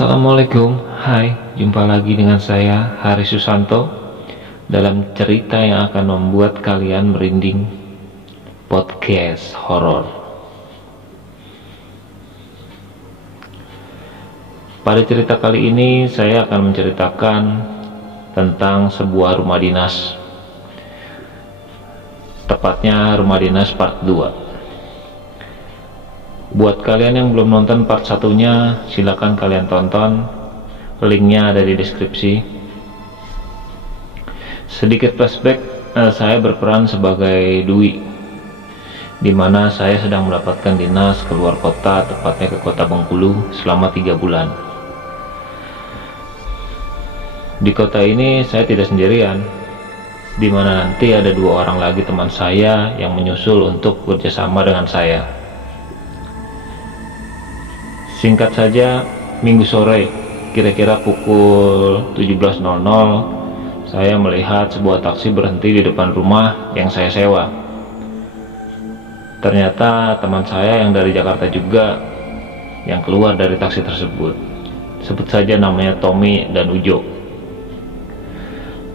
Assalamualaikum, hai, jumpa lagi dengan saya Hari Susanto dalam cerita yang akan membuat kalian merinding, podcast horor. Pada cerita kali ini saya akan menceritakan tentang sebuah rumah dinas, tepatnya rumah dinas part 2. Buat kalian yang belum nonton part satunya, silakan kalian tonton, linknya ada di deskripsi. Sedikit flashback, saya berperan sebagai Dwi, dimana saya sedang mendapatkan dinas keluar kota, tepatnya ke kota Bengkulu selama 3 bulan. Di kota ini saya tidak sendirian, dimana nanti ada 2 orang lagi teman saya yang menyusul untuk bekerjasama dengan saya. Singkat saja, minggu sore, kira-kira pukul 17.00, saya melihat sebuah taksi berhenti di depan rumah yang saya sewa. Ternyata teman saya yang dari Jakarta juga yang keluar dari taksi tersebut. Sebut saja namanya Tommy dan Ujo.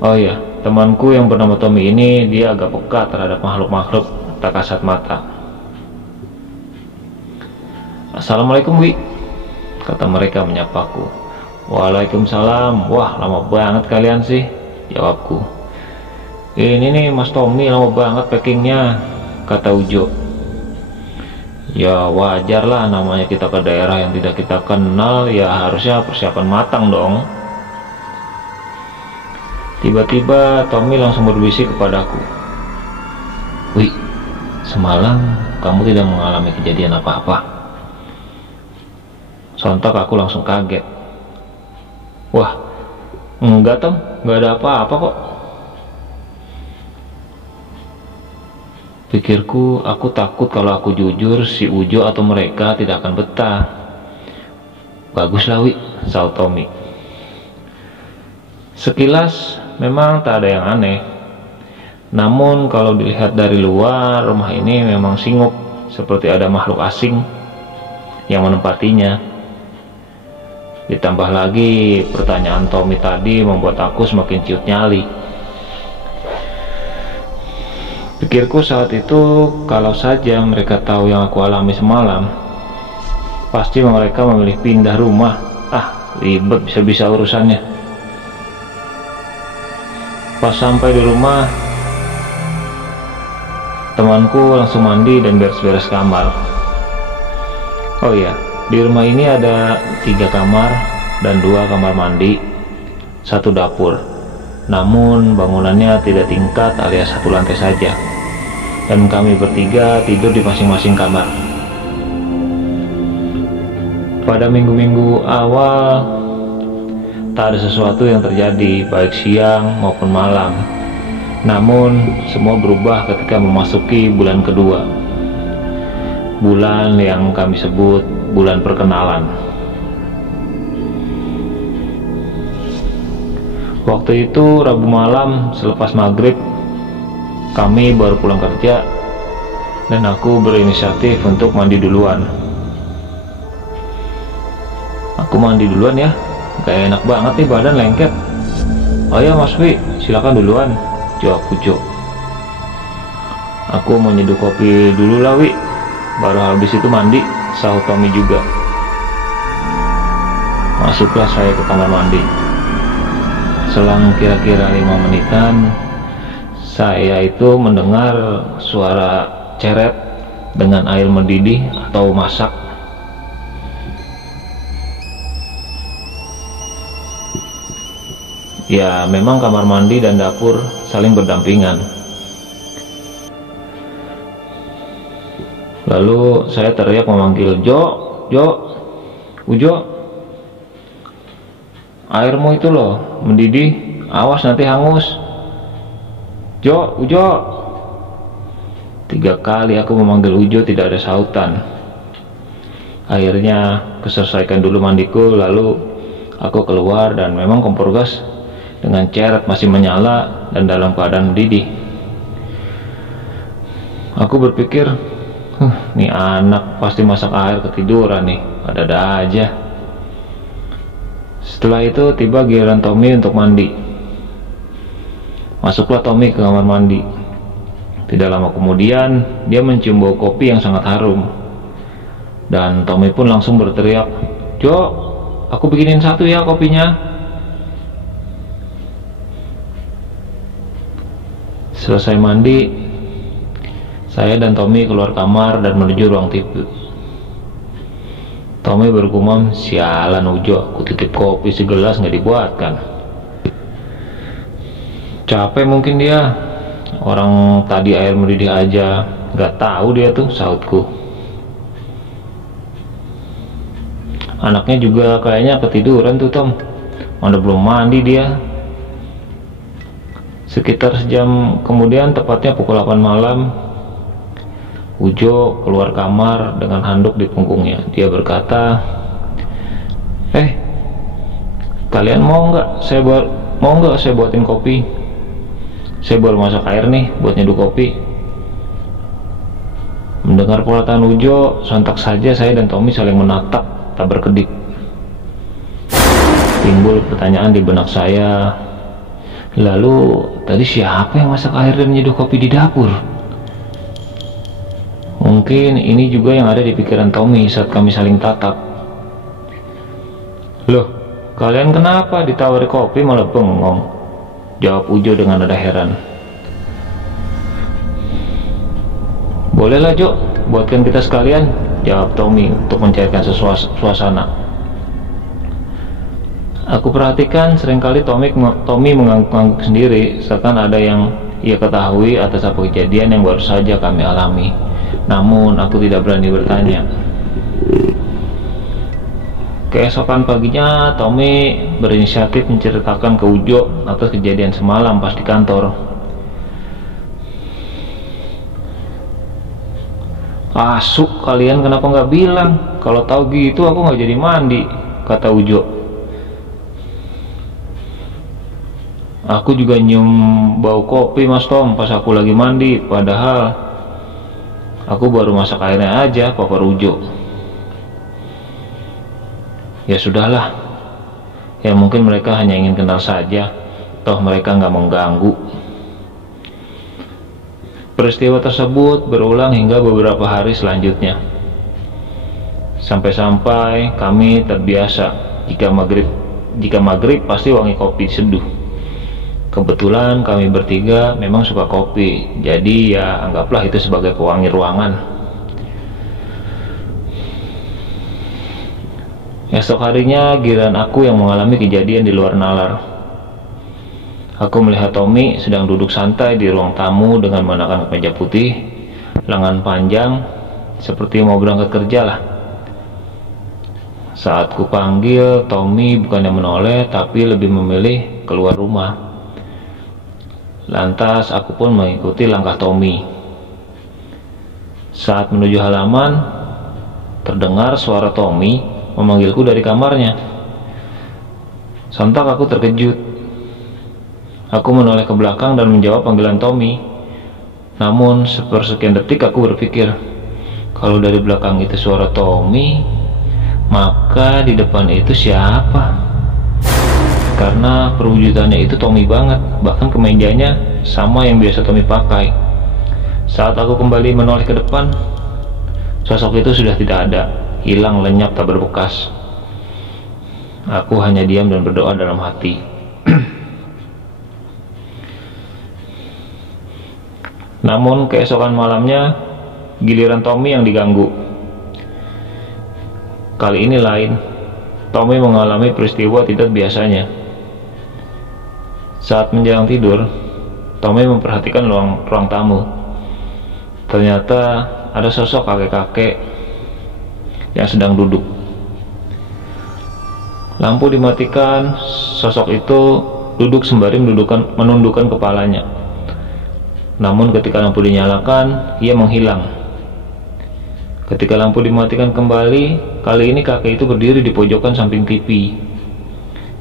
Oh iya, temanku yang bernama Tommy ini dia agak peka terhadap makhluk-makhluk tak kasat mata. "Assalamualaikum, Wi," kata mereka menyapaku. "Waalaikumsalam. Wah, lama banget kalian sih," jawabku. "Ini nih Mas Tommy, lama banget packingnya," kata Ujo. "Ya wajar lah, namanya kita ke daerah yang tidak kita kenal, ya harusnya persiapan matang dong." Tiba-tiba Tommy langsung berbisik kepadaku. "Wih, semalam kamu tidak mengalami kejadian apa-apa?" Sontak aku langsung kaget. "Wah, enggak Tom, enggak ada apa-apa kok." Pikirku, aku takut kalau aku jujur si Ujo atau mereka tidak akan betah. "Baguslah Wi," saut Tommy. Sekilas memang tak ada yang aneh. Namun kalau dilihat dari luar, rumah ini memang singuk, seperti ada makhluk asing yang menempatinya. Ditambah lagi pertanyaan Tommy tadi membuat aku semakin ciut nyali. Pikirku saat itu, kalau saja mereka tahu yang aku alami semalam, pasti mereka memilih pindah rumah. Ribet bisa-bisa urusannya. Pas sampai di rumah, temanku langsung mandi dan beres-beres kamar. Oh iya, di rumah ini ada 3 kamar dan 2 kamar mandi, 1 dapur. Namun bangunannya tidak tingkat alias 1 lantai saja, dan kami bertiga tidur di masing-masing kamar. Pada minggu-minggu awal tak ada sesuatu yang terjadi, baik siang maupun malam. Namun semua berubah ketika memasuki bulan kedua, bulan yang kami sebut bulan perkenalan. Waktu itu Rabu malam selepas maghrib, kami baru pulang kerja dan aku berinisiatif untuk mandi duluan. "Aku mandi duluan ya, gak enak banget nih badan lengket." "Oh ya Mas Wi, silakan duluan," jawabku Jo. "Aku mau nyeduh kopi dulu lah Wi, baru habis itu mandi," sahut Tommy juga. Masuklah saya ke kamar mandi. Selang kira-kira 5 menitan, saya itu mendengar suara ceret dengan air mendidih atau masak. Ya, memang kamar mandi dan dapur saling berdampingan. Lalu saya teriak memanggil, "Jo, Ujo, airmu itu loh mendidih, awas nanti hangus. Jo, Ujo." 3 kali aku memanggil Ujo, tidak ada sautan. Akhirnya keselesaikan dulu mandiku, lalu aku keluar dan memang kompor gas dengan ceret masih menyala dan dalam keadaan mendidih. Aku berpikir, nih anak pasti masak air ketiduran nih, ada aja. Setelah itu tiba giliran Tommy untuk mandi. Masuklah Tommy ke kamar mandi. Tidak lama kemudian dia mencium bau kopi yang sangat harum. Dan Tommy pun langsung berteriak, "Jo, aku bikinin satu ya kopinya." Selesai mandi, saya dan Tommy keluar kamar dan menuju ruang TV. Tommy bergumam, "Sialan Ujo, aku titip kopi segelas nggak dibuatkan." Capek mungkin dia, orang tadi air mendidih aja nggak tahu dia tuh, sautku. Anaknya juga kayaknya ketiduran tuh Tom, mana belum mandi dia. Sekitar sejam kemudian, tepatnya pukul 8 malam, Ujo keluar kamar dengan handuk di punggungnya. Dia berkata, kalian mau nggak saya buatin kopi? Saya baru masak air nih buat nyeduh kopi." Mendengar perkataan Ujo, sontak saja saya dan Tommy saling menatap tak berkedip. Timbul pertanyaan di benak saya, lalu tadi siapa yang masak air dan nyeduh kopi di dapur? Mungkin ini juga yang ada di pikiran Tommy saat kami saling tatap. "Loh, kalian kenapa ditawari kopi malah bengong?" jawab Ujo dengan nada heran. "Bolehlah Jo, buatkan kita sekalian," jawab Tommy untuk mencairkan suasana. Aku perhatikan seringkali Tommy mengangguk-angguk sendiri, seakan ada yang ia ketahui atas apa kejadian yang baru saja kami alami. Namun aku tidak berani bertanya. Keesokan paginya, Tommy berinisiatif menceritakan ke Ujo atas kejadian semalam pas di kantor. "Asuk, kalian kenapa nggak bilang? Kalau tahu gitu aku nggak jadi mandi," kata Ujo. "Aku juga nyium bau kopi Mas Tom pas aku lagi mandi, padahal aku baru masak airnya aja," papar Ujo. "Ya sudahlah, ya mungkin mereka hanya ingin kenal saja, toh mereka nggak mengganggu." Peristiwa tersebut berulang hingga beberapa hari selanjutnya. Sampai-sampai kami terbiasa jika maghrib pasti wangi kopi seduh. Kebetulan kami bertiga memang suka kopi, jadi ya anggaplah itu sebagai pewangi ruangan. Esok harinya giliran aku yang mengalami kejadian di luar nalar. Aku melihat Tommy sedang duduk santai di ruang tamu dengan mengenakan kemeja putih, lengan panjang, seperti mau berangkat kerja lah. Saat ku panggil, Tommy bukannya menoleh, tapi lebih memilih keluar rumah. Lantas aku pun mengikuti langkah Tommy. Saat menuju halaman, terdengar suara Tommy memanggilku dari kamarnya. Sontak aku terkejut. Aku menoleh ke belakang dan menjawab panggilan Tommy. Namun sepersekian detik aku berpikir, kalau dari belakang itu suara Tommy, maka di depan itu siapa? Karena perwujudannya itu Tommy banget, bahkan kemejanya sama yang biasa Tommy pakai. Saat aku kembali menoleh ke depan, sosok itu sudah tidak ada, hilang lenyap tak berbekas. Aku hanya diam dan berdoa dalam hati. Namun keesokan malamnya giliran Tommy yang diganggu. Kali ini lain. Tommy mengalami peristiwa tidak biasanya. Saat menjelang tidur, Tommy memperhatikan ruang tamu. Ternyata ada sosok kakek-kakek yang sedang duduk. Lampu dimatikan, sosok itu duduk sembari menundukkan kepalanya. Namun ketika lampu dinyalakan, ia menghilang. Ketika lampu dimatikan kembali, kali ini kakek itu berdiri di pojokan samping TV,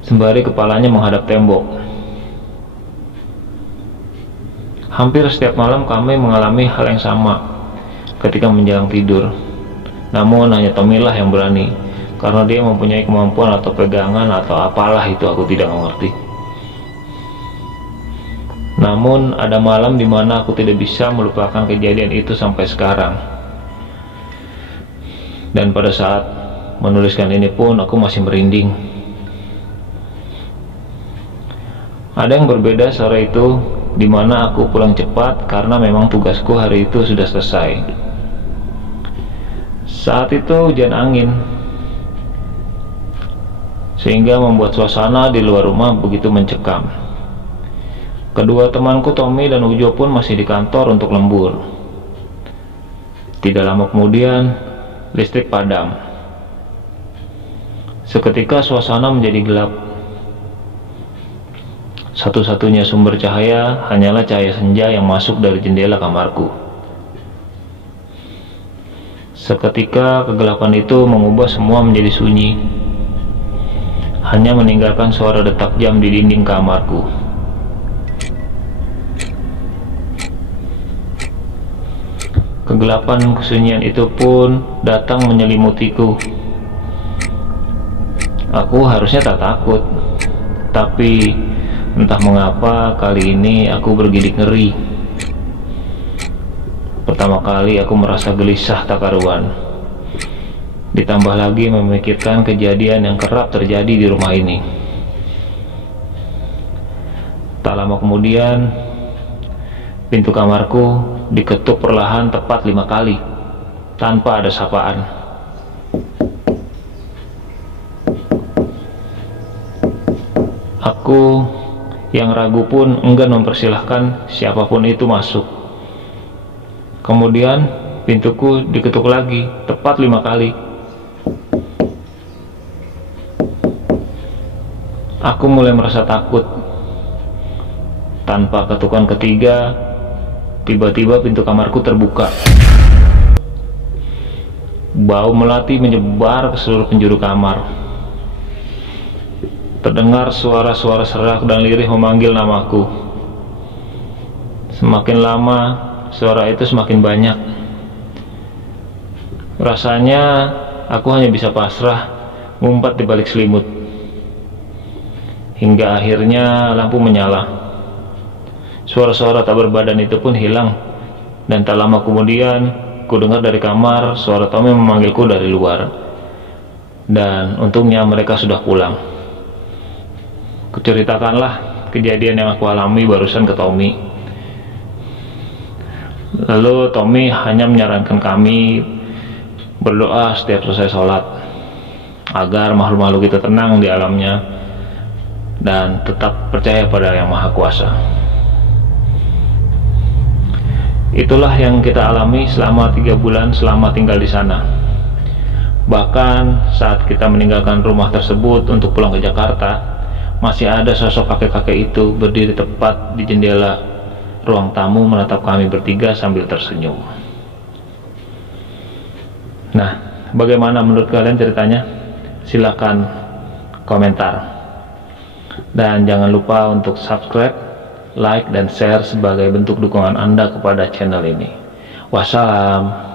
sembari kepalanya menghadap tembok. Hampir setiap malam kami mengalami hal yang sama ketika menjelang tidur. Namun hanya Tommy lah yang berani, karena dia mempunyai kemampuan atau pegangan atau apalah itu, aku tidak mengerti. Namun ada malam dimana aku tidak bisa melupakan kejadian itu sampai sekarang. Dan pada saat menuliskan ini pun aku masih merinding. Ada yang berbeda sore itu, dimana aku pulang cepat karena memang tugasku hari itu sudah selesai. Saat itu hujan angin, sehingga membuat suasana di luar rumah begitu mencekam. Kedua temanku Tommy dan Ujo pun masih di kantor untuk lembur. Tidak lama kemudian listrik padam. Seketika suasana menjadi gelap. Satu-satunya sumber cahaya hanyalah cahaya senja yang masuk dari jendela kamarku. Seketika kegelapan itu mengubah semua menjadi sunyi, hanya meninggalkan suara detak jam di dinding kamarku. Kegelapan kesunyian itu pun datang menyelimutiku. Aku harusnya tak takut, tapi entah mengapa kali ini aku bergidik ngeri. Pertama kali aku merasa gelisah tak karuan. Ditambah lagi memikirkan kejadian yang kerap terjadi di rumah ini. Tak lama kemudian, pintu kamarku diketuk perlahan tepat 5 kali, tanpa ada sapaan. Aku yang ragu pun enggan mempersilahkan siapapun itu masuk. Kemudian pintuku diketuk lagi tepat 5 kali. Aku mulai merasa takut. Tanpa ketukan ketiga, tiba-tiba pintu kamarku terbuka. Bau melati menyebar ke seluruh penjuru kamar. Terdengar suara-suara serak dan lirih memanggil namaku. Semakin lama, suara itu semakin banyak. Rasanya aku hanya bisa pasrah, ngumpat di balik selimut. Hingga akhirnya lampu menyala. Suara-suara tak berbadan itu pun hilang. Dan tak lama kemudian, ku dengar dari kamar suara Tommy memanggilku dari luar. Dan untungnya mereka sudah pulang. Kuceritakanlah kejadian yang aku alami barusan ke Tommy. Lalu Tommy hanya menyarankan kami berdoa setiap selesai sholat, agar makhluk-makhluk itu tenang di alamnya dan tetap percaya pada Yang Maha Kuasa. Itulah yang kita alami selama 3 bulan selama tinggal di sana. Bahkan saat kita meninggalkan rumah tersebut untuk pulang ke Jakarta, masih ada sosok kakek-kakek itu berdiri tepat di jendela ruang tamu menatap kami bertiga sambil tersenyum. Nah, bagaimana menurut kalian ceritanya? Silahkan komentar. Dan jangan lupa untuk subscribe, like, dan share sebagai bentuk dukungan Anda kepada channel ini. Wassalam.